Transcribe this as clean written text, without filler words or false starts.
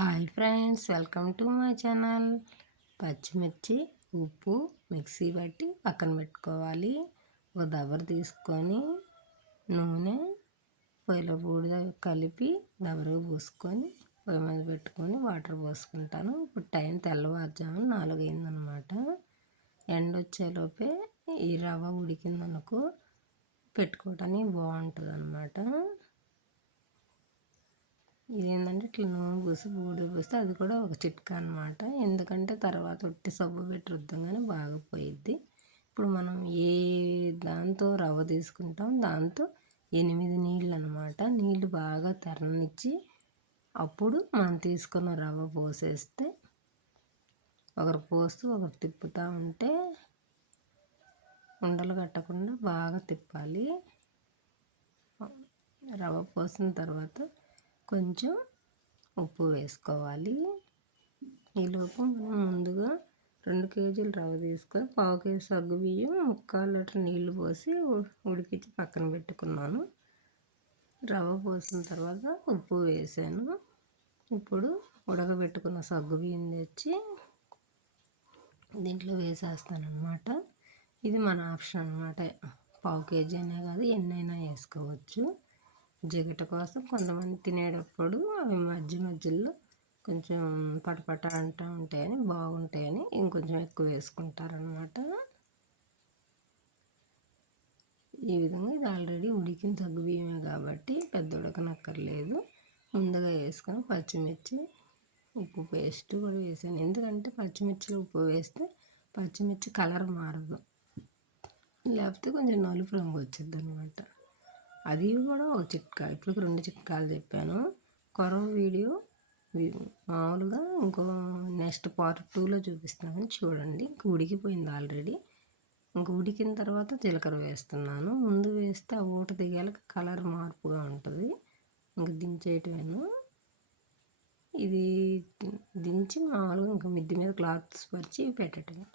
Hi friends, welcome to my channel. పచ్చిమిర్చి, ఉప్పు mixie పట్టి పక్కన పెట్టుకోవాలి. ఒక దబర తీసుకొని నూనె పొయ్యిలో బూడిద కలిపి దబరగా పోసుకొని పొయ్యి మీద పెట్టుకొని వాటర్ పోసుకుంటాను. ఇప్పుడు టైం తెల్లవారుజాము 4 అయిందనమాట. ఎండ వచ్చేలోపే ఈ రవ్వ ఉడికిందనుకో పెట్టుకోవటానికి బాగుంటుంది అనమాట. ఇదేంటంటే ఇట్లా నూనె పోసి బూడిద పోస్తే అది కూడా ఒక చిట్కా అనమాట. ఎందుకంటే తర్వాత ఒట్టి సబ్బు పెట్టి రుద్దంగానే బాగా పోయిద్ది. ఇప్పుడు మనం ఏ దాంతో రవ్వ తీసుకుంటాం దాంతో 8 నీళ్ళు అనమాట. నీళ్ళు బాగా తెరనిచ్చి అప్పుడు మనం తీసుకున్న రవ్వ పోసేస్తే ఒకరు పోస్తూ ఒకరు తిప్పుతూ ఉంటే ఉండలు కట్టకుండా బాగా తిప్పాలి. రవ్వ పోసిన తర్వాత కొంచెం ఉప్పు వేసుకోవాలి. ఈలోపు మనం ముందుగా 2 కేజీలు రవ్వ తీసుకొని 1/2 కేజీ సగ్గుబియ్యం 3/4 లీటర్ నీళ్లు పోసి ఉడికించి పక్కన పెట్టుకున్నాను. రవ్వ పోసిన తర్వాత ఉప్పు వేసాను. ఇప్పుడు ఉడకబెట్టుకున్న సగ్గుబియ్యం తెచ్చి దీంట్లో వేసేస్తాను అనమాట. ఇది మన ఆప్షన్ అనమాట. 1/2 కేజీ అనే కాదు, ఎన్నైనా వేసుకోవచ్చు. జిగట కోసం కొంతమంది తినేటప్పుడు అవి మధ్యలో కొంచెం పటపట అంటూ ఉంటాయని బాగుంటాయని ఇంకొంచెం ఎక్కువ వేసుకుంటారనమాట. ఈ విధంగా ఇది ఆల్రెడీ ఉడికిన సగ్గుబియ్యమే కాబట్టి పెద్ద ఉడకనక్కర్లేదు. ముందుగా వేసుకొని పచ్చిమిర్చి ఉప్పు పేస్ట్ కూడా వేసాను. ఎందుకంటే పచ్చిమిర్చిలో ఉప్పు వేస్తే పచ్చిమిర్చి కలర్ మారదు, లేకపోతే కొంచెం నలుపు రంగు వచ్చింది అనమాట. అది కూడా ఒక చిట్కా. ఇప్పుడు 2 చిట్కాలు చెప్పాను. కొరవ వీడియో మామూలుగా ఇంకో నెక్స్ట్ పార్ట్ 2లో చూపిస్తాను, చూడండి. ఇంక ఉడికిపోయింది ఆల్రెడీ. ఇంక ఉడికిన తర్వాత జీలకర్ర వేస్తున్నాను. ముందు వేస్తే ఆ ఊట దిగాలకి కలర్ మార్పుగా ఉంటుంది. ఇంక దించేయటమేను. ఇది దించి మామూలుగా ఇంక మిద్ది మీద క్లాత్స్ పరిచి పెట్టటమే.